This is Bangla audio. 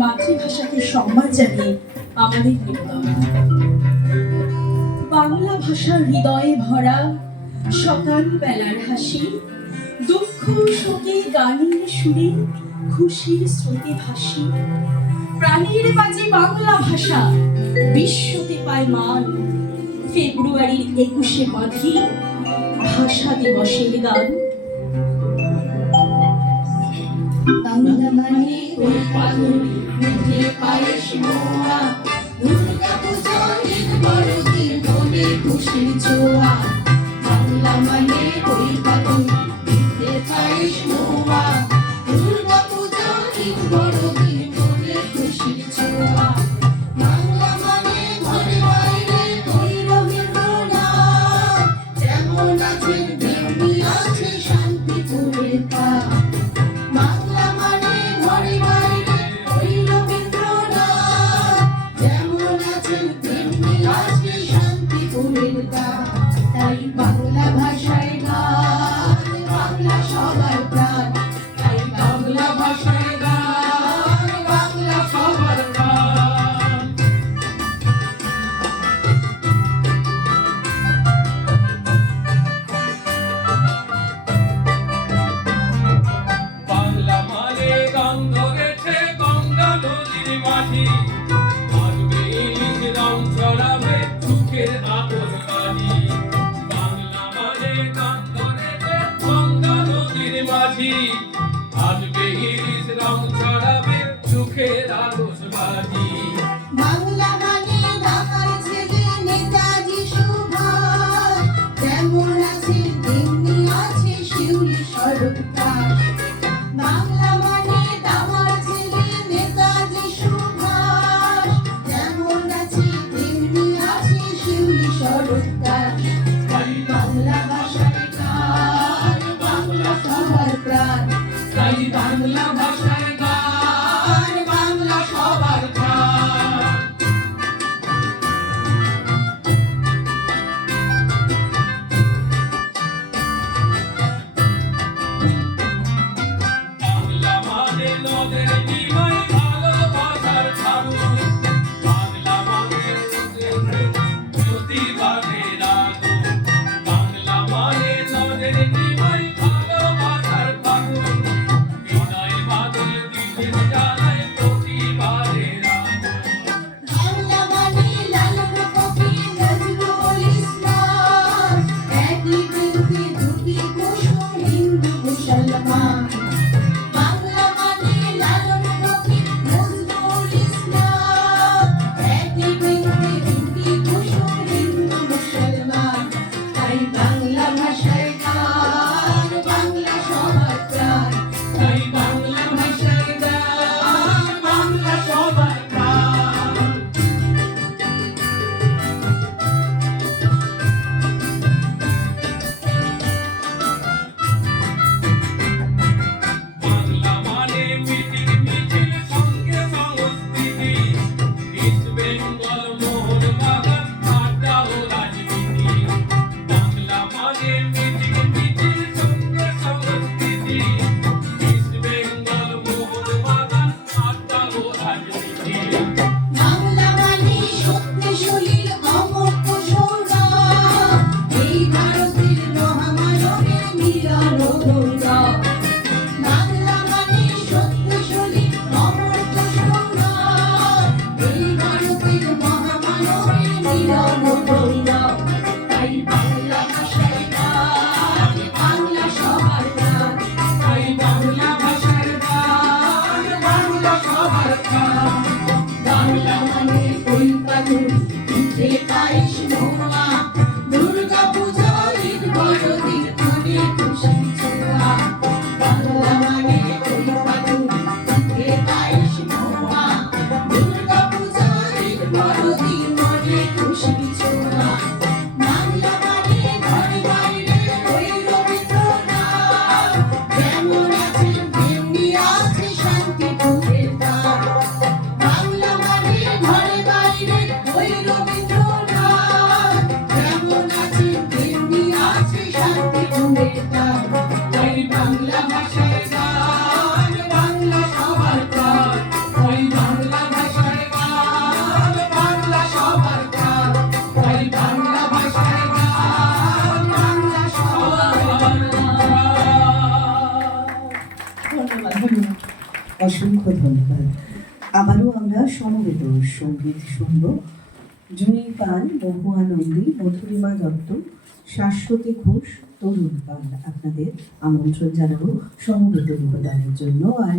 মাতৃভাষাকে সম্মান জানিয়ে আমাদের নিবেদন। বাংলা ভাষার হৃদয়ে ভরা সকাল বেলার হাসি, দুঃখ শোকে গানের সুরে খুশির স্রোতে ভাসি। প্রাণীর বাজে বাংলা ভাষা বিশ্বতে পায় মান। ফেব্রুয়ারির 21শে মাঘে ভাষা দিবসের গান। বাংলা মানে ওই পাগল মুখে পায়েস মোয়া, দুর্গা পূজা ঈদ বড়দিন মনে খুশির ছোঁয়া। বাংলা মানে ওই পাগল মুখে পায়েস মোয়া, দুর্গা পূজা ঈদ বড়দিন মনে খুশির ছোঁয়া। বাংলা মানে ঘরে বাইরে দুই রঙের রোনাক, যেমন আছে তেমনি আছে শান্তিপুরের পাক। বাংলা মানে ঘরে বাইরে ওই রবীন্দ্রনাথ, যেমন আছেন তেমনি আছে শান্তিপুরের গান। তাই বাংলা ভাষায় গান, বাংলা সবার প্রাণ। তাই বাংলা ভাষায় গান, বাংলা সবার প্রাণ। বাংলা মানে গান ধরেছে গঙ্গা নদীর মাঝি, আসবে ইলিশ রং ছড়াবে সুখের আতশবাজি। বাংলা মানে গান ধরেছে গঙ্গা নদীর মাঝি, আসবে ইলিশ রং ছড়াবে সুখের আতশবাজি। বাংলা মানে ঢাকার ছেলে নেতাজি সুভাষ, যেমন আছে তেমনি আছে শিউলি শরৎ দাস। বাংলা মানে ঢাকার ছেলে নেতাজি সুভাষ, যেমন আছে তেমনি আছে শিউলি শরৎ দাস। তাই বাংলা ভাষার গান, বাংলা সবার প্রাণ। অসংখ্য ধন্যবাদ। আবারও আমরা সমবেত সঙ্গীত শুনব। জুঁই পাল, মহুয়া নন্দী, মধুরিমা দত্ত, শাশ্বতী ঘোষ, তরুণ পাল, আপনাদের আমন্ত্রণ জানাবো সমবেত রূপদানের জন্য। আর